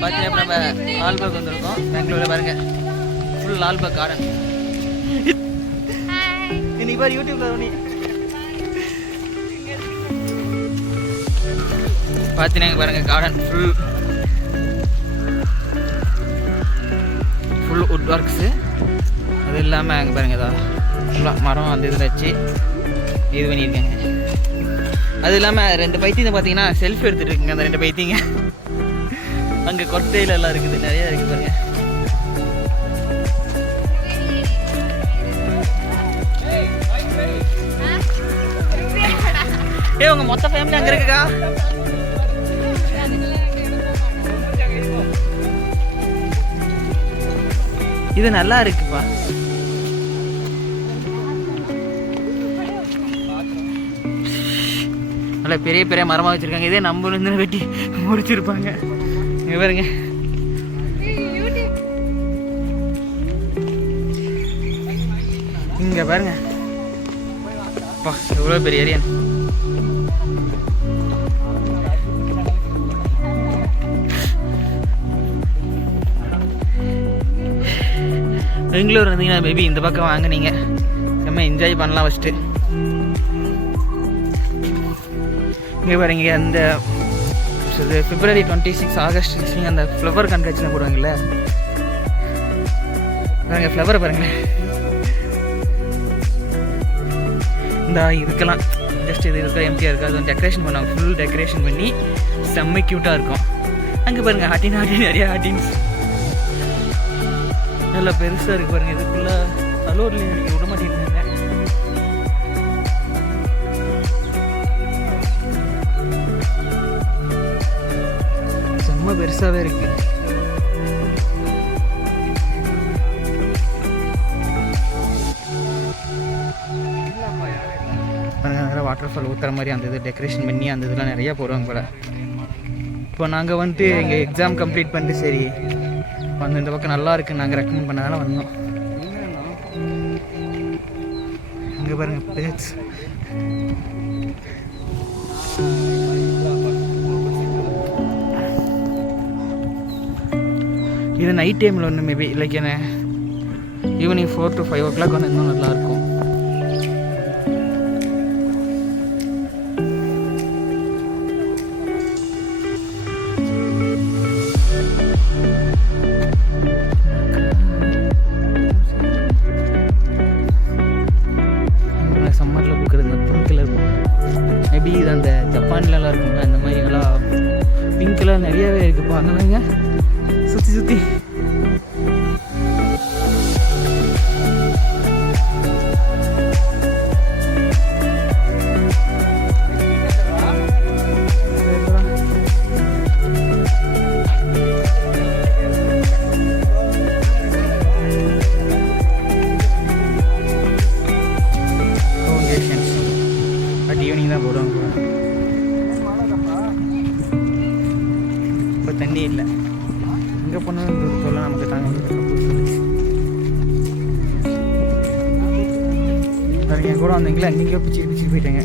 பார்த்தீங்கன்னா இப்போ நம்ம லால்பாக் வந்திருக்கோம். பெங்களூரில் பாருங்கள், ஃபுல் லால்பாக் கார்டன். இன்னைக்கு பாரு யூடியூப்ல ஒன்று பார்த்தீங்கன்னா பாருங்கள், கார்டன் ஃபுல் வுட் ஒர்க்ஸு. அது இல்லாமல் அங்கே பாருங்கள், ஏதாவது ஃபுல்லாக மரம் அந்த இதில் வச்சு இது பண்ணியிருக்காங்க. அது இல்லாமல் 2 பைத்தியங்க பார்த்தீங்கன்னா செல்ஃபி எடுத்துகிட்டு இருக்குங்க. அந்த 2 பைத்தியங்க அங்கே கொட்டையில எல்லாம் இருக்குது, நிறையா இருக்குது பாருங்க. உங்க மொத்த ஃபேமிலி அங்கே இருக்குக்கா. இது நல்லா இருக்குப்பா. நல்லா பெரிய பெரிய மரமாக வச்சுருக்காங்க. இதே நம்ம இருந்து வெட்டி முடிச்சிருப்பாங்க. இங்கே பாருங்க, இங்கே பாருங்க, அப்பா எவ்வளோ பெரிய ஏரியா. பெங்களூர் இருந்தீங்கன்னா மேபி இந்த பக்கம் வாங்க, நீங்கள் செம்ம என்ஜாய் பண்ணலாம். ஃபஸ்ட்டு இங்கே பாருங்க, அந்த February 26 ஆகஸ்ட் 16 அந்த ஃப்ளவர் கண்காட்சியில் போடுவாங்கல்ல, பாருங்க ஃப்ளவரை பாருங்களேன். இந்த இதுக்கெல்லாம் ஜஸ்ட் இது இருக்கா எம்டியாக இருக்குது, அது வந்து டெக்கரேஷன் பண்ணுவாங்க. ஃபுல் டெக்கரேஷன் பண்ணி செம்ம க்யூட்டாக இருக்கும். அங்கே பாருங்கள், ஹாட்டின் நிறையா ஹாட்டின்ஸ் நல்லா பெருசாக இருக்குது பாருங்கள். இதுக்குள்ளே அலோர்லேயும் எனக்கு விட மாட்டேங்கிறாங்க. செம்ம பெருசாகவே இருக்குது. பாருங்கள், வாட்டர் ஃபால் ஊற்றுற மாதிரி அந்த இது டெக்கரேஷன் பண்ணி அந்த இதெல்லாம் நிறையா போடுவாங்க போல். இப்போ நாங்கள் வந்துட்டு எங்கள் எக்ஸாம் கம்ப்ளீட் பண்ணிட்டு சரி வந்து இந்த பக்கம் நல்லா இருக்குன்னு நாங்கள் ரெக்கமெண்ட் பண்ணதால வந்தோம். அங்கே பாருங்கள் பேட்ஸ். இது நைட் டைமில் ஒன்று மேபி லைக் என்ன ஈவினிங் 4 to 5 o'clock வந்து இன்னும் நல்லாயிருக்கும். சம்மரில் பூக்கிறது இந்த பிங்க் கலர் மேபி இது அந்த ஜப்பான்லலாம் இருக்குங்க. அந்த மாதிரி நல்லா பிங்க் கலர் நிறையாவே இருக்குப்பா. அந்த மாதிரிங்க சுற்றி சுற்றி ஈவினிங் தான் போடுவாங்க. இப்போ தண்ணி இல்லை, எங்கே போனாலும் தொல்லை நமக்கு தாங்க. என் கூட வந்தீங்களா, எங்கேயோ பிடிச்சி போயிட்டேங்க.